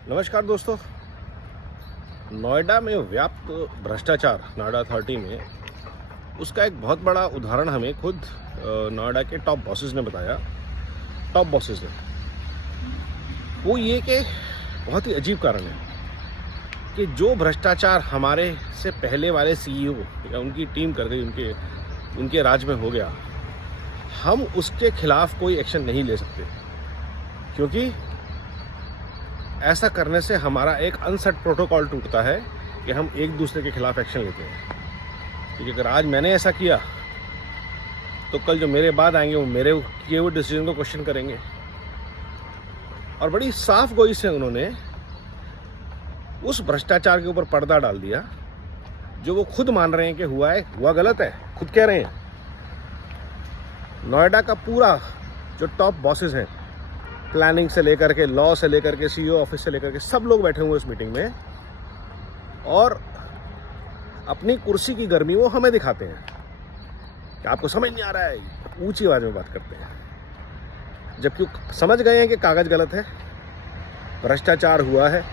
नमस्कार दोस्तों। नोएडा में व्याप्त भ्रष्टाचार, नोएडा अथॉरिटी में, उसका एक बहुत बड़ा उदाहरण हमें खुद नोएडा के टॉप बॉसेस ने बताया। टॉप बॉसेस ने वो ये कि बहुत ही अजीब कारण है कि जो भ्रष्टाचार हमारे से पहले वाले सीईओ या उनकी टीम कर गई, उनके राज में हो गया, हम उसके खिलाफ कोई एक्शन नहीं ले सकते, क्योंकि ऐसा करने से हमारा एक अनसेट प्रोटोकॉल टूटता है कि हम एक दूसरे के खिलाफ एक्शन लेते हैं। क्योंकि अगर आज मैंने ऐसा किया तो कल जो मेरे बाद आएंगे वो मेरे किए हुए डिसीजन को क्वेश्चन करेंगे। और बड़ी साफ गोई से उन्होंने उस भ्रष्टाचार के ऊपर पर्दा डाल दिया जो वो खुद मान रहे हैं कि हुआ गलत है, खुद कह रहे हैं। नोएडा का पूरा जो टॉप बॉसेस हैं, प्लानिंग से लेकर के, लॉ से लेकर के, सीईओ ऑफिस से लेकर के, सब लोग बैठे हुए इस मीटिंग में और अपनी कुर्सी की गर्मी वो हमें दिखाते हैं कि आपको समझ नहीं आ रहा है, ऊंची आवाज में बात करते हैं। जबकि समझ गए हैं कि कागज गलत है, भ्रष्टाचार हुआ है,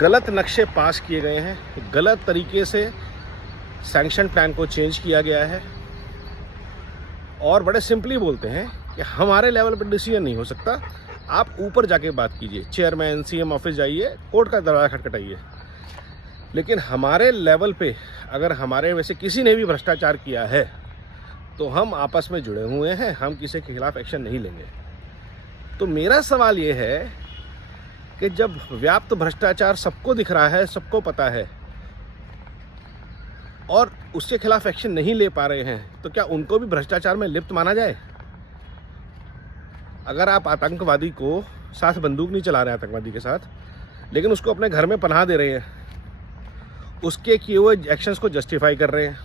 गलत नक्शे पास किए गए हैं, गलत तरीके से सैंक्शन प्लान को चेंज किया गया है। और बड़े सिंपली बोलते हैं कि हमारे लेवल पर डिसीजन नहीं हो सकता, आप ऊपर जाके बात कीजिए, चेयरमैन सीएम ऑफिस जाइए, कोर्ट का दरवाजा खटखटाइए। लेकिन हमारे लेवल पे अगर हमारे में से किसी ने भी भ्रष्टाचार किया है तो हम आपस में जुड़े हुए हैं, हम किसी के खिलाफ एक्शन नहीं लेंगे। तो मेरा सवाल ये है कि जब व्याप्त भ्रष्टाचार सबको दिख रहा है, सबको पता है, और उसके खिलाफ एक्शन नहीं ले पा रहे हैं, तो क्या उनको भी भ्रष्टाचार में लिप्त माना जाए? अगर आप आतंकवादी को साथ बंदूक नहीं चला रहे हैं आतंकवादी के साथ, लेकिन उसको अपने घर में पनाह दे रहे हैं, उसके किए हुए एक्शंस को जस्टिफाई कर रहे हैं,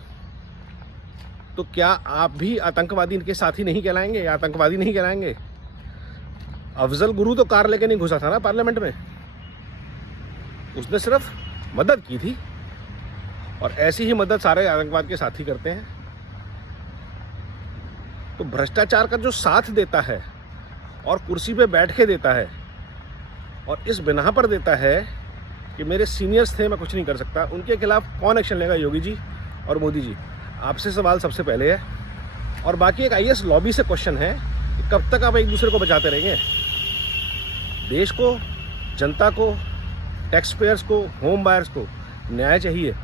तो क्या आप भी आतंकवादी के साथी नहीं कहलाएंगे या आतंकवादी नहीं कहलाएंगे? अफजल गुरु तो कार लेके नहीं घुसा था ना पार्लियामेंट में, उसने सिर्फ मदद की थी, और ऐसी ही मदद सारे आतंकवाद के साथी करते हैं। तो भ्रष्टाचार का जो साथ देता है और कुर्सी पे बैठ के देता है और इस बिना पर देता है कि मेरे सीनियर्स थे, मैं कुछ नहीं कर सकता, उनके खिलाफ कौन एक्शन लेगा? योगी जी और मोदी जी। आपसे सवाल सबसे पहले है। और बाकी एक आईएएस लॉबी से क्वेश्चन है कि कब तक आप एक दूसरे को बचाते रहेंगे? देश को, जनता को, टैक्स पेयर्स को, होम बायर्स को न्याय चाहिए,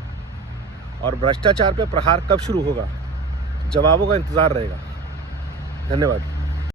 और भ्रष्टाचार पे प्रहार कब शुरू होगा? जवाबों का इंतजार रहेगा। धन्यवाद।